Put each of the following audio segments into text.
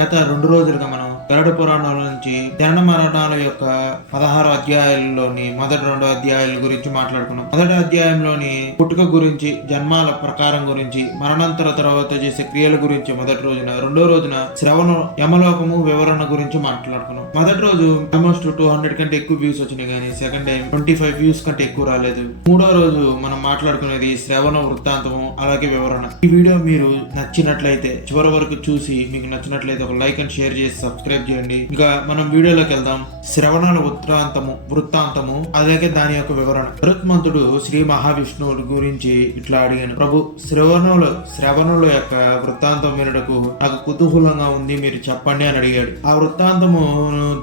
గత రెండు రోజులుగా మనం గరుడ పురాణాల నుంచి జనన మరణాల యొక్క పదహారు అధ్యాయాలలోని మొదటి రెండు అధ్యాయాల గురించి మాట్లాడుకున్నాం. మొదటి అధ్యాయంలోని పుట్టుక గురించి జన్మాల ప్రకారం గురించి మరణాంతర తర్వాత చేసే క్రియల గురించి మొదటి రోజున రెండో రోజున శ్రవణ యమలోకము వివరణ గురించి మాట్లాడుకున్నాం. మొదటి రోజు ఆల్మోస్ట్ టూ హండ్రెడ్ కంటే ఎక్కువ వ్యూస్ వచ్చినాయి కానీ second time twenty five views కంటే ఎక్కువ రాలేదు. మూడో రోజు మనం మాట్లాడుకునేది శ్రవణ వృత్తాంతము అలాగే వివరణ. ఈ వీడియో మీరు నచ్చినట్లయితే చివరి వరకు చూసి మీకు నచ్చినట్లయితే ఒక లైక్ అండ్ షేర్ చేసి సబ్స్క్రైబ్ చేయండి. ఇక మనం వీడియోలోకి వెళ్దాం. శ్రవణాల వృత్తాంతము వృత్తాంతము అలాగే దాని యొక్క వివరణ. భరత్మంతుడు శ్రీ మహావిష్ణువుడు గురించి ఇట్లా అడిగాను. ప్రభు శ్రవణుల శ్రవణుల యొక్క వృత్తాంతం వినడకు నాకు కుతూహలంగా ఉంది మీరు చెప్పండి అని అడిగాడు. ఆ వృత్తాంతము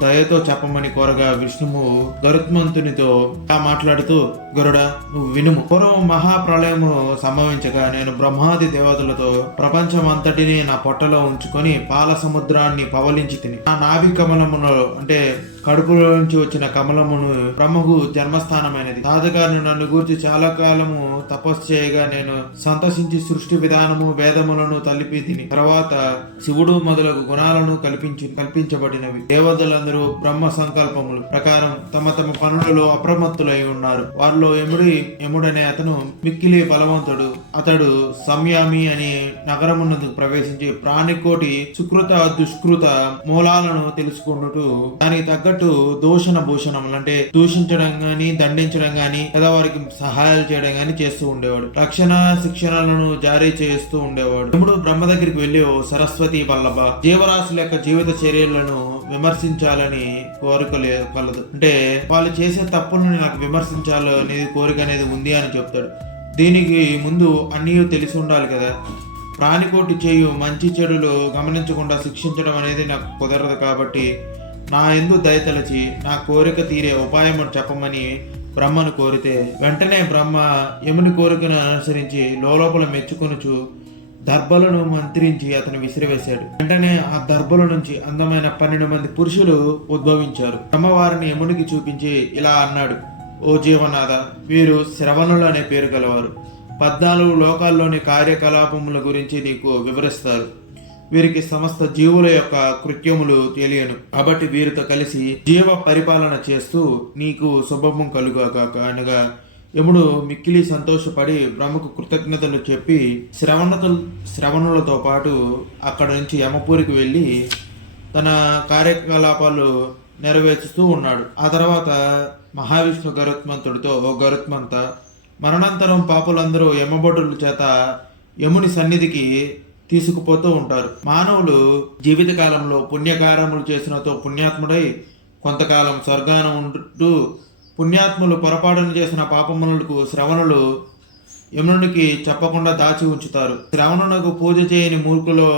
దయతో చెప్పమని కోరగా విష్ణువు గరుత్మంతునితో ఇలా మాట్లాడుతూ గరుడ నువ్వు వినుము. పూర్వం మహాప్రళయము సంభవించగా నేను బ్రహ్మాది దేవతలతో ప్రపంచమంతటిని నా పొట్టలో ఉంచుకొని పాల సముద్రాన్ని పవలించి తిని నా నాభి అంటే కడుపులో నుంచి వచ్చిన కమలమును బ్రహ్మకు జన్మస్థానమైనది. తాతగారు నన్ను గూర్చి చాలా కాలము తపస్సు చేయగా నేను సంతసించి సృష్టి విధానము వేదములను తలిపి తిని తర్వాత శివుడు మొదలగు గుణాలను కల్పించి కల్పించబడినవి. దేవతలందరూ బ్రహ్మ సంకల్పములు ప్రకారం తమ తమ పనులలో అప్రమత్తులై ఉన్నారు. వారిలో యముడి యముడనే అతను మిక్కిలి బలవంతుడు. అతడు సంయామి అని నగరమున్నందుకు ప్రవేశించి ప్రాణికోటి సుకృత దుష్కృత మూలాలను తెలుసుకుంటూ దానికి తగ్గ తగ్గట్టు దూషణ భూషణములు అంటే దూషించడం గాని దండించడం గాని లేదా వారికి సహాయాలు చేయడం గాని చేస్తూ ఉండేవాడు. రక్షణ శిక్షణలను జారీ చేస్తూ ఉండేవాడు. యముడు బ్రహ్మ దగ్గరికి వెళ్ళి సరస్వతి వల్లభ జీవరాశుల యొక్క జీవిత చర్యలను విమర్శించాలని కోరిక లేదు కలదు అంటే వాళ్ళు చేసే తప్పులను నాకు విమర్శించాలని అనేది కోరిక అనేది ఉంది అని చెప్తాడు. దీనికి ముందు అన్నీ తెలిసి ఉండాలి కదా. ప్రాణికోటి చేయు మంచి చెడులు గమనించకుండా శిక్షించడం అనేది నాకు కుదరదు కాబట్టి నా ఎందు దయతలచి నా కోరిక తీరే ఉపాయమును చెప్పమని బ్రహ్మను కోరితే వెంటనే బ్రహ్మ యముని కోరికను అనుసరించి లోపల మెచ్చుకొనుచు దర్భలను మంత్రించి అతను విసిరివేశాడు. వెంటనే ఆ దర్భల నుంచి అందమైన పన్నెండు మంది పురుషులు ఉద్భవించారు. బ్రహ్మవారిని యమునికి చూపించి ఇలా అన్నాడు ఓ జీవనాథ వీరు శ్రవణులు అనే పేరు గలవారు. పద్నాలుగు లోకాల్లోని కార్యకలాపముల గురించి నీకు వివరిస్తారు. వీరికి సమస్త జీవుల యొక్క కృత్యములు తెలియను. కాబట్టి వీరితో కలిసి జీవ పరిపాలన చేస్తూ నీకు శుభమం కలుగాక అనగా యముడు మిక్కిలి సంతోషపడి బ్రహ్మకు కృతజ్ఞతలు చెప్పి శ్రవణతలు శ్రవణులతో పాటు అక్కడ నుంచి యమపూరికి వెళ్ళి తన కార్యకలాపాలు నెరవేర్చుతూ ఉన్నాడు. ఆ తర్వాత మహావిష్ణు గరుత్మంతుడితో ఓ గరుత్మంత మరణాంతరం పాపులందరూ యమభటుల చేత యముని సన్నిధికి తీసుకుపోతూ ఉంటారు. మానవులు జీవితకాలంలో పుణ్యకారములు చేసినతో పుణ్యాత్ముడై కొంతకాలం స్వర్గాన ఉంటూ పుణ్యాత్ములు పొరపాటును చేసిన పాపములకు శ్రవణులు యమునుడికి చెప్పకుండా దాచి ఉంచుతారు. శ్రవణునకు పూజ చేయని మూర్ఖులో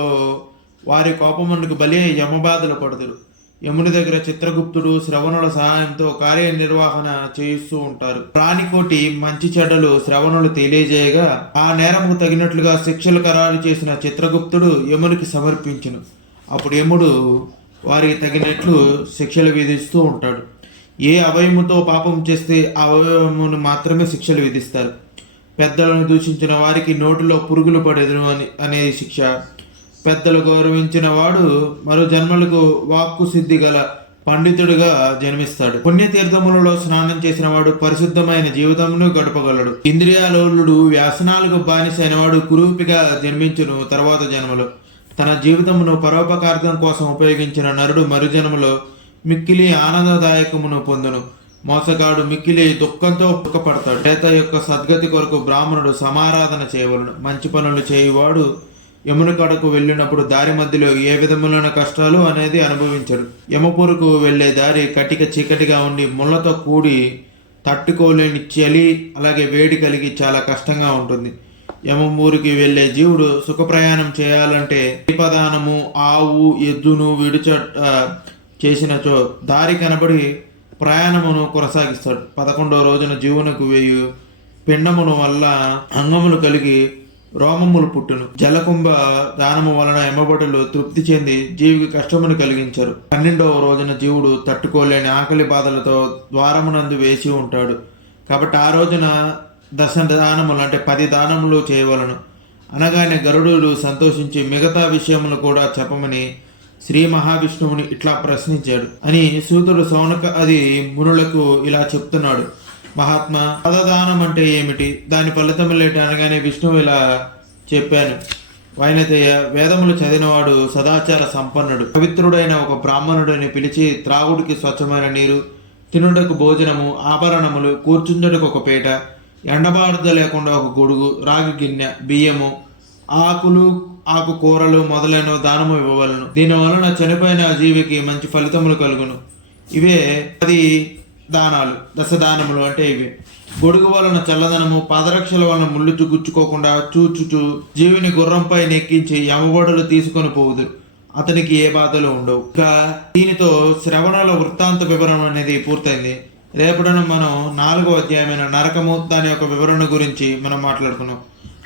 వారి కోపమునకు బలి యమబాధలు పడుతురు యముని దగ్గర చిత్రగుప్తుడు శ్రవణుల సహాయంతో కార్యనిర్వహణ చేయిస్తూ ఉంటారు. ప్రాణికోటి మంచి చెడ్డలు శ్రవణులు తెలియజేయగా ఆ నేరముకు తగినట్లుగా శిక్షలు ఖరారు చేసిన చిత్రగుప్తుడు యమునికి సమర్పించును. అప్పుడు యముడు వారికి తగినట్లు శిక్షలు విధిస్తూ ఉంటాడు. ఏ అవయముతో పాపం చేస్తే ఆ అవయవమును మాత్రమే శిక్షలు విధిస్తారు. పెద్దలను దూషించిన వారికి నోటిలో పురుగులు పడేదును అని అనేది శిక్ష పెద్దలు గౌరవించిన వాడు మరో జన్మలకు వాక్కు సిద్ధి గల పండితుడిగా జన్మిస్తాడు. పుణ్యతీర్థములలో స్నానం చేసిన వాడు పరిశుద్ధమైన జీవితమును గడపగలడు. ఇంద్రియాలోలుడు వ్యాసనాలకు బానిసైన వాడు కురూపిగా జన్మించును తర్వాత జన్మలో. తన జీవితమును పరోపకార్థం కోసం ఉపయోగించిన నరుడు మరు జన్మలో మిక్కిలి ఆనందదాయకమును పొందును. మోసగాడు మిక్కిలి దుఃఖంతో దుఃఖపడతాడు. చేత యొక్క సద్గతి కొరకు బ్రాహ్మణుడు సమారాధన చేయవలను. మంచి పనులు చేయువాడు యముని కడకు వెళ్ళినప్పుడు దారి మధ్యలో ఏ విధములైన కష్టాలు అనేది అనుభవించరు. యమపూరుకు వెళ్ళే దారి కటిక చీకటిగా ఉండి ముళ్ళతో కూడి తట్టుకోలేని చలి అలాగే వేడి కలిగి చాలా కష్టంగా ఉంటుంది. యమమూరికి వెళ్ళే జీవుడు సుఖ ప్రయాణం చేయాలంటే దీపదానము ఆవు ఎద్దును విడిచ చేసినచో దారి కనబడి ప్రయాణమును కొనసాగిస్తాడు. పదకొండవ రోజున జీవునకు వేయు పిండమును వల్ల అంగములు కలిగి రోమములు పుట్టును. జలకుంభ దానము వలన ఎమ్మబడులు తృప్తి చెంది జీవికి కష్టమును కలిగించరు. పన్నెండవ రోజున జీవుడు తట్టుకోలేని ఆకలి బాధలతో ద్వారమునందు వేసి ఉంటాడు. కాబట్టి ఆ రోజున దశ దానములు అంటే పది దానములు చేయవలను. అనగానే గరుడు సంతోషించి మిగతా విషయములు కూడా చెప్పమని శ్రీ మహావిష్ణువుని ఇట్లా ప్రశ్నించాడు. అని సూతుడు సౌనక అది మునులకు ఇలా చెప్తున్నాడు. మహాత్మా పదదానం అంటే ఏమిటి? దాని ఫలితం లేట అనగానే విష్ణువు ఇలా చెప్పాను. వైనతేయ వేదములు చదివినవాడు సదాచార సంపన్నుడు. పవిత్రుడైన ఒక బ్రాహ్మణుడిని పిలిచి త్రాగుడికి స్వచ్ఛమైన నీరు తినుటకు భోజనము ఆభరణములు కూర్చుండటకు ఒక పీట ఎండబారుద లేకుండా ఒక గొడుగు రాగి గిన్నె బియ్యము ఆకులు ఆకు కూరలు మొదలైన దానము ఇవ్వవలను. దీని వలన చనిపోయిన జీవికి మంచి ఫలితములు కలుగును. ఇవే అది దానాలు దశదానములు అంటే ఇవి. గొడుగు వలన చల్లదనము పాదరక్షల వలన ముళ్ళు గుచ్చుకోకుండా చూచుచు జీవిని గుర్రంపై నెక్కించి యమబడులు తీసుకొని పోవుదురు అతనికి ఏ బాధలు ఉండవు. ఇంకా దీనితో శ్రవణాల వృత్తాంత వివరణ అనేది పూర్తయింది. రేపటిన మనం నాలుగో అధ్యాయమైన నరకము దాని యొక్క వివరణ గురించి మనం మాట్లాడుకున్నాం.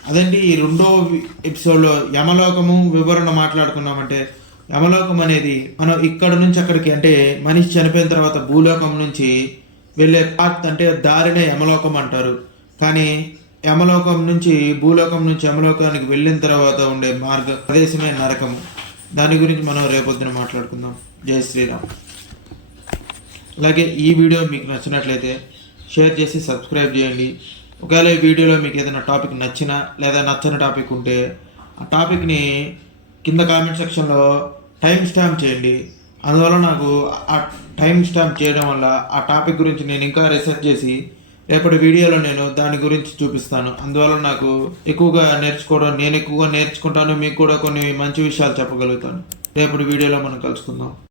అదండి ఈ రెండో ఎపిసోడ్లో యమలోకము వివరణ మాట్లాడుకున్నామంటే యమలోకం అనేది మనం ఇక్కడ నుంచి అక్కడికి అంటే మనిషి చనిపోయిన తర్వాత భూలోకం నుంచి వెళ్ళే పాత్ అంటే దారినే యమలోకం అంటారు. కానీ యమలోకం నుంచి భూలోకం నుంచి యమలోకానికి వెళ్ళిన తర్వాత ఉండే మార్గ ప్రదేశమే నరకము. దాని గురించి మనం రేపొద్దున మాట్లాడుకుందాం. జై శ్రీరామ్. అలాగే ఈ వీడియో మీకు నచ్చినట్లయితే షేర్ చేసి సబ్స్క్రైబ్ చేయండి. ఒకవేళ ఈ వీడియోలో మీకు ఏదైనా టాపిక్ నచ్చినా లేదా నచ్చని టాపిక్ ఉంటే ఆ టాపిక్ని కింద కామెంట్ సెక్షన్లో టైం స్టాంప్ చేయండి. అందువల్ల నాకు ఆ టైం స్టాంప్ చేయడం వల్ల ఆ టాపిక్ గురించి నేను ఇంకా రీసెర్చ్ చేసి రేపటి వీడియోలో నేను దాని గురించి చూపిస్తాను. అందువల్ల నాకు ఎక్కువగా నేర్చుకోవడం నేను ఎక్కువగా నేర్చుకుంటాను మీకు కూడా కొన్ని మంచి విషయాలు చెప్పగలుగుతాను. రేపటి వీడియోలో మనం కలుసుకుందాం.